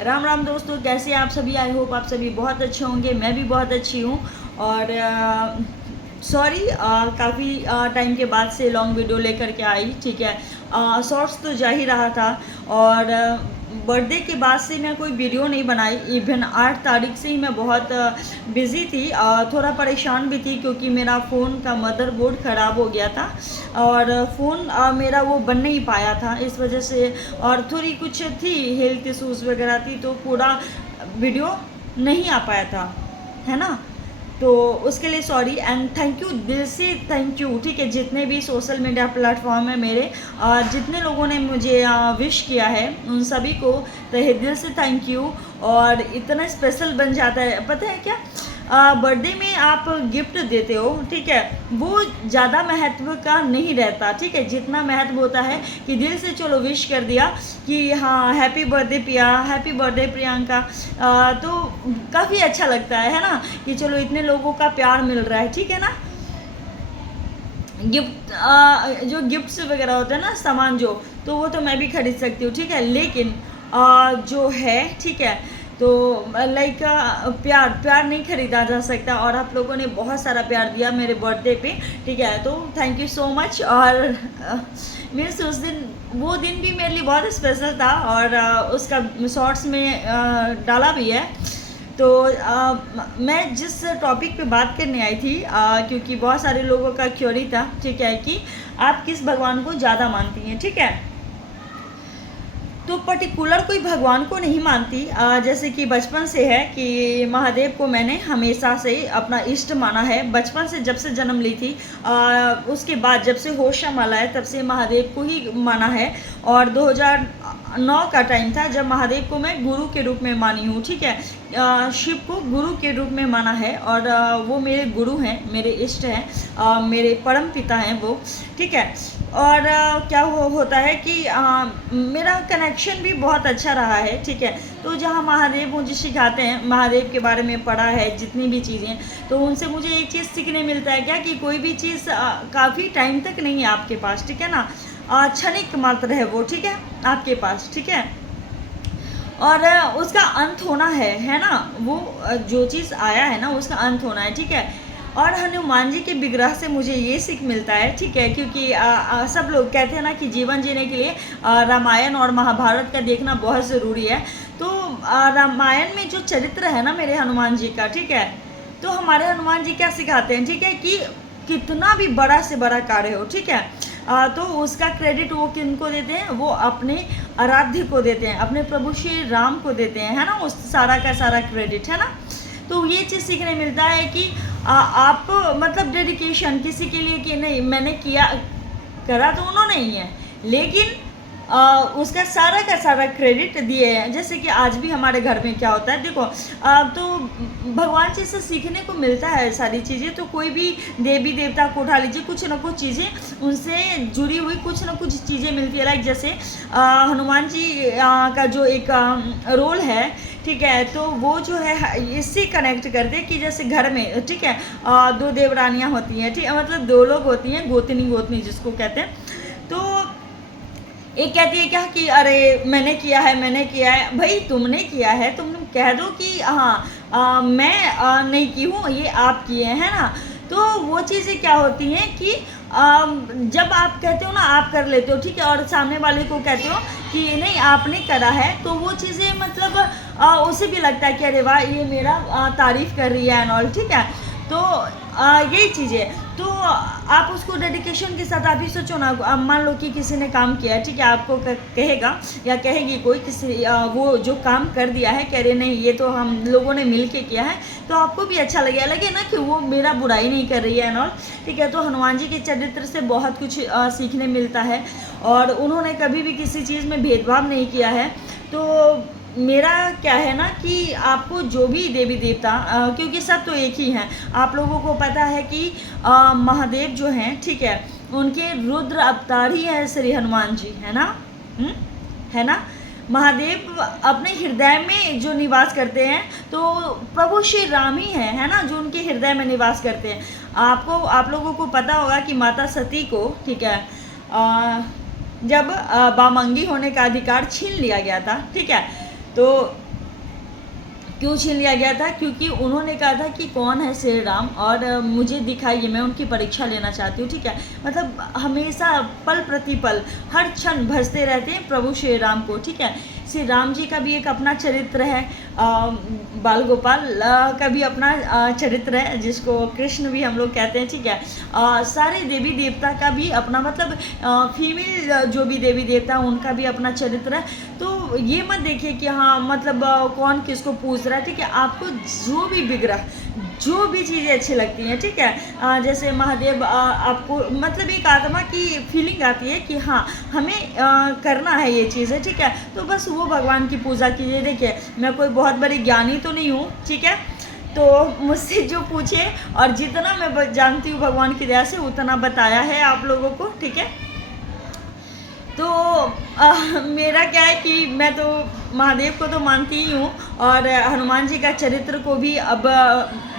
राम राम दोस्तों, कैसे हैं आप सभी। आई होप आप सभी बहुत अच्छे होंगे। मैं भी बहुत अच्छी हूँ। और सॉरी, काफ़ी टाइम के बाद से लॉन्ग वीडियो लेकर के आई। ठीक है, शॉर्ट्स तो जा ही रहा था। और बर्थडे के बाद से मैं कोई वीडियो नहीं बनाई। इवन 8 तारीख से ही मैं बहुत बिज़ी थी, थोड़ा परेशान भी थी क्योंकि मेरा फ़ोन का मदरबोर्ड ख़राब हो गया था और फ़ोन मेरा वो बन नहीं पाया था इस वजह से। और थोड़ी कुछ थी, हेल्थ इशूज़ वगैरह थी, तो पूरा वीडियो नहीं आ पाया था, है ना। तो उसके लिए सॉरी एंड थैंक यू, दिल से थैंक यू। ठीक है, जितने भी सोशल मीडिया प्लेटफॉर्म है मेरे, जितने लोगों ने मुझे विश किया है उन सभी को तहे दिल से थैंक यू। और इतना स्पेशल बन जाता है, पता है क्या, बर्थडे में आप गिफ्ट देते हो, ठीक है, वो ज़्यादा महत्व का नहीं रहता। ठीक है, जितना महत्व होता है कि दिल से चलो विश कर दिया कि हाँ हैप्पी बर्थडे प्रिया, हैप्पी बर्थडे प्रियंका, तो काफ़ी अच्छा लगता है ना, कि चलो इतने लोगों का प्यार मिल रहा है। ठीक है ना। गिफ्ट जो गिफ्ट्स वगैरह होते हैं ना, सामान जो, तो वो तो मैं भी खरीद सकती हूँ। ठीक है, लेकिन जो है, ठीक है, तो लाइक प्यार प्यार नहीं खरीदा जा सकता। और आप लोगों ने बहुत सारा प्यार दिया मेरे बर्थडे पे। ठीक है, तो थैंक यू सो मच। और मीन्स उस दिन, वो दिन भी मेरे लिए बहुत स्पेशल था और उसका शॉर्ट्स में डाला भी है। तो मैं जिस टॉपिक पे बात करने आई थी, क्योंकि बहुत सारे लोगों का क्वेरी था, ठीक है, कि आप किस भगवान को ज़्यादा मानती हैं। ठीक है, तो पर्टिकुलर कोई भगवान को नहीं मानती। जैसे कि बचपन से है कि महादेव को मैंने हमेशा से अपना इष्ट माना है। बचपन से, जब से जन्म ली थी, उसके बाद जब से होश संभाला है तब से महादेव को ही माना है। और 2009 का टाइम था जब महादेव को मैं गुरु के रूप में मानी हूँ। ठीक है, शिव को गुरु के रूप में माना है और वो मेरे गुरु हैं, मेरे इष्ट हैं, मेरे परम पिता हैं वो। ठीक है, और क्या होता है कि मेरा कनेक्शन भी बहुत अच्छा रहा है। ठीक है, तो जहाँ महादेव मुझे सिखाते हैं, महादेव के बारे में पढ़ा है जितनी भी चीज़ें, तो उनसे मुझे एक चीज़ सीखने मिलता है, क्या कि कोई भी चीज़ काफ़ी टाइम तक नहीं है आपके पास। ठीक है ना, क्षणिक मात्र है वो। ठीक है, आपके पास। ठीक है, और उसका अंत होना है ना, वो जो चीज़ आया है ना उसका अंत होना है। ठीक है, और हनुमान जी के विग्रह से मुझे ये सीख मिलता है। ठीक है, क्योंकि सब लोग कहते हैं ना कि जीवन जीने के लिए रामायण और महाभारत का देखना बहुत ज़रूरी है। तो रामायण में जो चरित्र है ना मेरे हनुमान जी का, ठीक है, तो हमारे हनुमान जी क्या सिखाते हैं, ठीक है, कि कितना भी बड़ा से बड़ा कार्य हो, ठीक है, तो उसका क्रेडिट वो किनको देते हैं, वो अपने आराध्य को देते हैं, अपने प्रभु श्री राम को देते हैं, है ना, उस सारा का सारा क्रेडिट, है ना। तो ये चीज़ सीखने मिलता है कि आप मतलब डेडिकेशन किसी के लिए कि नहीं मैंने किया, करा तो उन्होंने ही है, लेकिन उसका सारा का सारा क्रेडिट दिए हैं। जैसे कि आज भी हमारे घर में क्या होता है, देखो, तो भगवान जी से सीखने को मिलता है सारी चीज़ें। तो कोई भी देवी देवता को उठा लीजिए, कुछ ना कुछ चीज़ें उनसे जुड़ी हुई कुछ ना कुछ चीज़ें मिलती है। लाइक जैसे हनुमान जी का जो एक रोल है, ठीक है, तो वो जो है इससे कनेक्ट करते हैं कि जैसे घर में, ठीक है, दो देवरानियाँ होती हैं, ठीक है, मतलब दो लोग होती हैं, गोतनी गोतनी जिसको कहते हैं। तो एक कहती है क्या कि अरे मैंने किया है, मैंने किया है। भाई तुमने किया है, तुम कह दो कि हाँ मैं नहीं की हूँ, ये आप किए हैं ना। तो वो चीज़ें क्या होती हैं कि जब आप कहते हो ना, आप कर लेते हो, ठीक है, और सामने वाले को कहते हो कि नहीं आपने करा है, तो वो चीज़ें मतलब उसे भी लगता है कि अरे वाह ये मेरा तारीफ़ कर रही है एंड ऑल। ठीक है, तो यही चीज़ है। तो आप उसको डेडिकेशन के साथ, आप ही सोचो ना, मान लो कि किसी ने काम किया है, ठीक है, आपको कहेगा या कहेगी कोई किसी वो जो काम कर दिया है, कह रहे नहीं ये तो हम लोगों ने मिल के किया है, तो आपको भी अच्छा लगे ना कि वो मेरा बुराई नहीं कर रही है एंड ऑल। ठीक है, तो हनुमान जी के चरित्र से बहुत कुछ सीखने मिलता है और उन्होंने कभी भी किसी चीज़ में भेदभाव नहीं किया है। तो मेरा क्या है ना कि आपको जो भी देवी देवता, क्योंकि सब तो एक ही हैं, आप लोगों को पता है कि महादेव जो हैं, ठीक है, उनके रुद्र अवतार ही है श्री हनुमान जी, है ना। है ना, महादेव अपने हृदय में जो निवास करते हैं, तो प्रभु श्री राम ही है ना, जो उनके हृदय में निवास करते हैं। आप लोगों को पता होगा कि माता सती को, ठीक है, जब बामंगी होने का अधिकार छीन लिया गया था, ठीक है, तो क्यों छीन लिया गया था? क्योंकि उन्होंने कहा था कि कौन है श्री राम, और मुझे दिखाइए, मैं उनकी परीक्षा लेना चाहती हूँ, ठीक है। मतलब हमेशा पल प्रतिपल हर क्षण भजते रहते हैं प्रभु श्री राम को, ठीक है। श्री राम जी का भी एक अपना चरित्र है, बाल गोपाल का भी अपना चरित्र है, जिसको कृष्ण भी हम लोग कहते हैं, ठीक है। सारे देवी देवता का भी अपना, मतलब फीमेल जो भी देवी देवता उनका भी अपना चरित्र है। तो ये मत देखिए कि हाँ मतलब कौन किसको पूछ रहा है, ठीक है। आपको जो भी विग्रह, जो भी चीज़ें अच्छी लगती हैं, ठीक है। जैसे महादेव, आपको मतलब एक आत्मा की फीलिंग आती है कि हाँ हमें करना है ये चीज़ें, ठीक है। तो बस वो भगवान की पूजा कीजिए। देखिए मैं कोई बहुत बड़ी ज्ञानी तो नहीं हूँ, ठीक है। तो मुझसे जो पूछे, और जितना मैं जानती हूँ भगवान की दया से उतना बताया है आप लोगों को, ठीक है। तो मेरा क्या है कि मैं तो महादेव को तो मानती ही हूँ, और हनुमान जी का चरित्र को भी अब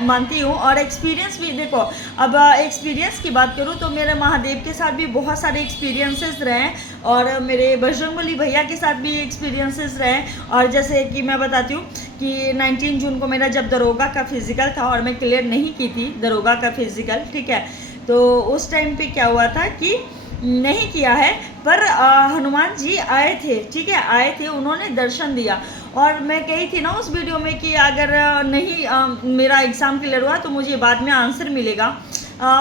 मानती हूँ, और एक्सपीरियंस भी देखो। अब एक्सपीरियंस की बात करूँ तो मेरे महादेव के साथ भी बहुत सारे एक्सपीरियंसेस रहे, और मेरे बजरंगबली भैया के साथ भी एक्सपीरियंसेस रहे। और जैसे कि मैं बताती हूँ कि 19 जून को मेरा जब दरोगा का फिज़िकल था, और मैं क्लियर नहीं की थी दरोगा का फिज़िकल, ठीक है। तो उस टाइम पे क्या हुआ था कि नहीं किया है, पर हनुमान जी आए थे, ठीक है, आए थे, उन्होंने दर्शन दिया। और मैं कही थी ना उस वीडियो में कि अगर नहीं मेरा एग्ज़ाम क्लियर हुआ तो मुझे बाद में आंसर मिलेगा।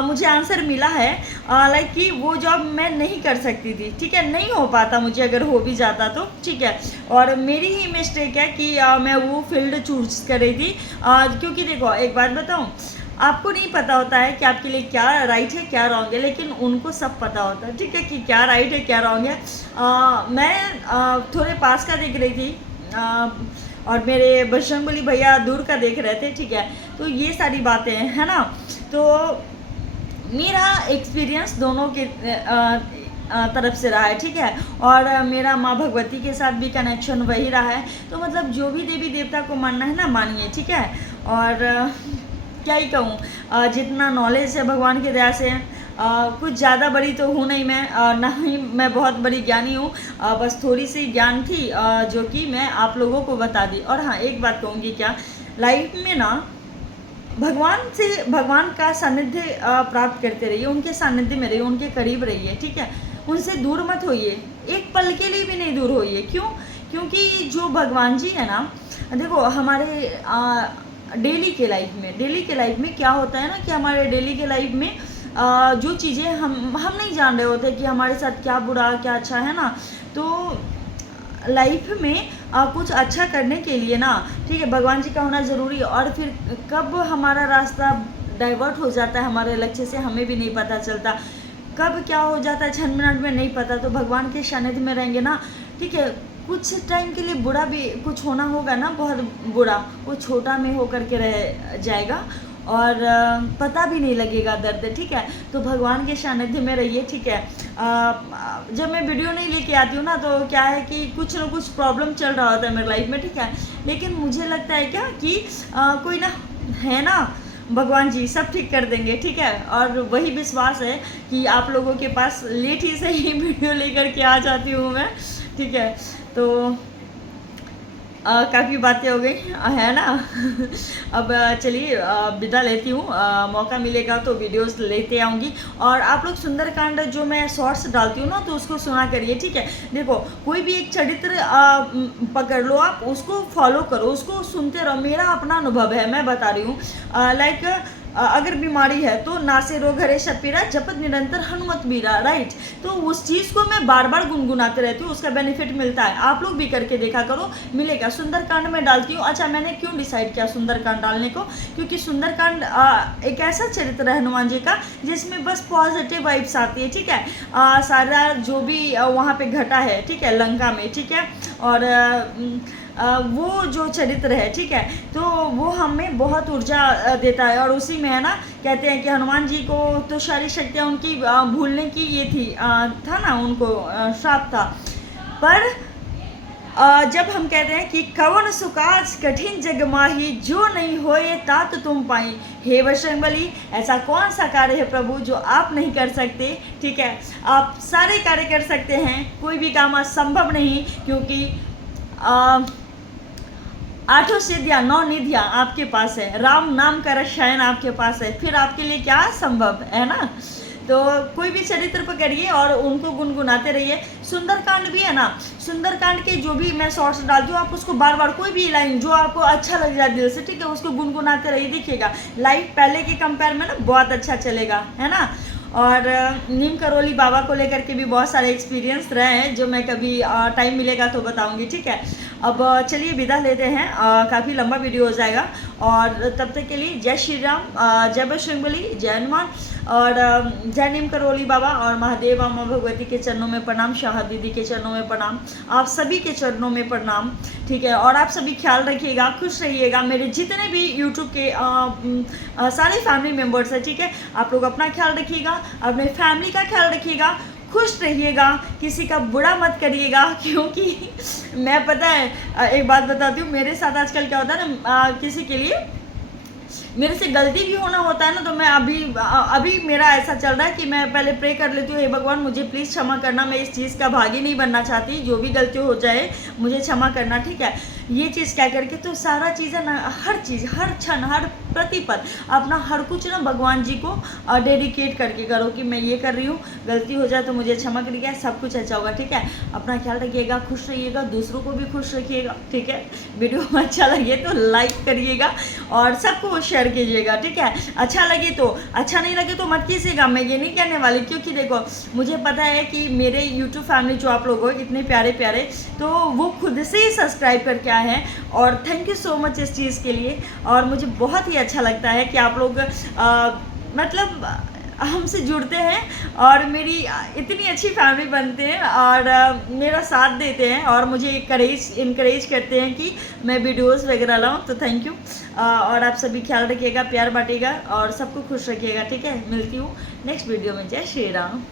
मुझे आंसर मिला है, लाइक कि वो जॉब मैं नहीं कर सकती थी, ठीक है, नहीं हो पाता मुझे, अगर हो भी जाता तो, ठीक है। और मेरी ही मिस्टेक है कि मैं वो फील्ड चूज कर रही थी, क्योंकि देखो एक बात बताऊँ, आपको नहीं पता होता है कि आपके लिए क्या राइट है क्या रॉन्ग है, लेकिन उनको सब पता होता है, ठीक है, कि क्या राइट है क्या रॉन्ग है। मैं थोड़े पास का देख रही थी, और मेरे बजरंगबली भैया दूर का देख रहे थे, ठीक है। तो ये सारी बातें हैं, है ना। तो मेरा एक्सपीरियंस दोनों के तरफ से रहा है, ठीक है। और मेरा माँ भगवती के साथ भी कनेक्शन वही रहा है। तो मतलब जो भी देवी देवता को मानना है ना, मानिए, ठीक है। और क्या ही कहूँ, जितना नॉलेज है भगवान की दया से, कुछ ज़्यादा बड़ी तो हूँ नहीं मैं, ना ही मैं बहुत बड़ी ज्ञानी हूँ, बस थोड़ी सी ज्ञान थी जो कि मैं आप लोगों को बता दी। और हाँ एक बात कहूँगी, क्या लाइफ में ना भगवान का सानिध्य प्राप्त करते रहिए, उनके सानिध्य में रहिए, उनके करीब रहिए, ठीक है। उनसे दूर मत होइए, एक पल के लिए भी नहीं दूर होइए। क्यों? क्योंकि जो भगवान जी है ना, देखो हमारे डेली के लाइफ में क्या होता है ना, कि हमारे डेली के लाइफ में जो चीज़ें हम नहीं जान रहे होते कि हमारे साथ क्या बुरा क्या अच्छा है ना। तो लाइफ में कुछ अच्छा करने के लिए ना, ठीक है, भगवान जी का होना ज़रूरी है। और फिर कब हमारा रास्ता डाइवर्ट हो जाता है हमारे लक्ष्य से, हमें भी नहीं पता चलता, कब क्या हो जाता है 6 मिनट में नहीं पता। तो भगवान के सानिध्य में रहेंगे ना, ठीक है, कुछ टाइम के लिए बुरा भी कुछ होना होगा ना, बहुत बुरा, वो छोटा में होकर के रह जाएगा, और पता भी नहीं लगेगा दर्द, ठीक है। तो भगवान के सानिध्य में रहिए, ठीक है। जब मैं वीडियो नहीं लेके आती हूँ ना, तो क्या है कि कुछ ना कुछ प्रॉब्लम चल रहा होता है मेरी लाइफ में, ठीक है। लेकिन मुझे लगता है क्या कि कोई ना है ना, भगवान जी सब ठीक कर देंगे, ठीक है। और वही विश्वास है कि आप लोगों के पास लेट ही से ही वीडियो लेकर के आ जाती हूँ मैं, ठीक है। तो काफ़ी बातें हो गई है ना। अब चलिए विदा लेती हूँ, मौका मिलेगा तो वीडियोस लेते आऊँगी। और आप लोग सुंदरकांड जो मैं शॉर्ट्स डालती हूँ ना, तो उसको सुना करिए, ठीक है। देखो कोई भी एक चरित्र पकड़ लो, आप उसको फॉलो करो, उसको सुनते रहो। मेरा अपना अनुभव है, मैं बता रही हूँ। लाइक अगर बीमारी है तो नासे रोग हरे शपीरा जपत निरंतर हनुमत बीरा, राइट। तो उस चीज़ को मैं बार बार गुनगुनाते रहती हूँ, उसका बेनिफिट मिलता है। आप लोग भी करके देखा करो, मिलेगा। सुंदरकांड में डालती हूँ। अच्छा, मैंने क्यों डिसाइड किया सुंदरकांड डालने को? क्योंकि सुंदरकांड एक ऐसा चरित्र है हनुमान जी का जिसमें बस पॉजिटिव वाइब्स आती है, ठीक है। सारा जो भी वहाँ पे घटा है, ठीक है, लंका में, ठीक है। और वो जो चरित्र है, ठीक है, तो वो हमें बहुत ऊर्जा देता है। और उसी में है ना, कहते हैं कि हनुमान जी को तो सारी शक्तियाँ उनकी भूलने की ये थी, था ना, उनको श्राप था। पर जब हम कहते हैं कि कवन सुकाज कठिन जग माही, जो नहीं होए तात तुम पाई। हे बजरंगबली, ऐसा कौन सा कार्य है प्रभु जो आप नहीं कर सकते, ठीक है। आप सारे कार्य कर सकते हैं, कोई भी काम असंभव नहीं, क्योंकि आठों सिद्धियाँ, 9 निधियाँ आपके पास है, राम नाम का रसायन आपके पास है, फिर आपके लिए क्या संभव है ना। तो कोई भी चरित्र पर करिए और उनको गुनगुनाते रहिए। सुंदरकांड भी है ना, सुंदरकांड के जो भी मैं शॉर्ट्स डालती हूँ, आप उसको बार बार कोई भी लाइन जो आपको अच्छा लग जाए दिल से, ठीक है, उसको गुनगुनाते रहिए, देखिएगा लाइफ पहले के कंपेयर में ना बहुत अच्छा चलेगा, है ना। और नीम करोली बाबा को लेकर के भी बहुत सारे एक्सपीरियंस रहे हैं जो मैं कभी टाइम मिलेगा तो बताऊंगी, ठीक है। अब चलिए विदा लेते हैं, काफ़ी लंबा वीडियो हो जाएगा। और तब तक के लिए जय श्री राम, जय बजरंगबली, जय हनुमान, और जय नीम करोली बाबा, और महादेव माँ भगवती के चरणों में प्रणाम, शाह दीदी के चरणों में प्रणाम, आप सभी के चरणों में प्रणाम, ठीक है। और आप सभी ख्याल रखिएगा, खुश रहिएगा। मेरे जितने भी यूट्यूब के सारे फैमिली मेम्बर्स हैं, ठीक है, आप लोग अपना ख्याल रखिएगा, अपने फैमिली का ख्याल रखिएगा, खुश रहिएगा, किसी का बुरा मत करिएगा, क्योंकि मैं पता है एक बात बताती हूँ, मेरे साथ आजकल क्या होता है ना, किसी के लिए मेरे से गलती भी होना होता है ना, तो मैं अभी मेरा ऐसा चल रहा है कि मैं पहले प्रे कर लेती हूँ, हे भगवान मुझे प्लीज़ क्षमा करना, मैं इस चीज़ का भागी नहीं बनना चाहती, जो भी गलती हो जाए मुझे क्षमा करना, ठीक है। ये चीज़ क्या करके तो सारा चीज़ें ना, हर चीज़, हर क्षण, हर प्रतिपल अपना हर कुछ ना भगवान जी को डेडिकेट करके करो कि मैं ये कर रही हूँ, गलती हो जाए तो मुझे क्षमा करिएगा, सब कुछ अच्छा होगा, ठीक है। अपना ख्याल रखिएगा, खुश रहिएगा, दूसरों को भी खुश रखिएगा, ठीक है। वीडियो अच्छा लगे तो लाइक करिएगा और सबको शेयर कीजिएगा, ठीक है। अच्छा लगे तो, अच्छा नहीं लगे तो मत कीजिएगा, मैं ये नहीं कहने वाली, क्योंकि देखो मुझे पता है कि मेरे यूट्यूब फैमिली जो आप लोग हो इतने प्यारे प्यारे, तो वो खुद से ही सब्सक्राइब करके आए हैं, और थैंक यू सो मच इस चीज़ के लिए। और मुझे बहुत ही अच्छा लगता है कि आप लोग मतलब हमसे जुड़ते हैं और मेरी इतनी अच्छी फैमिली बनते हैं और मेरा साथ देते हैं और मुझे इनकरेज करते हैं कि मैं वीडियोस वगैरह लाऊं, तो थैंक यू। और आप सभी ख्याल रखिएगा, प्यार बांटिएगा और सबको खुश रखिएगा, ठीक है। मिलती हूँ नेक्स्ट वीडियो में। जय श्री राम।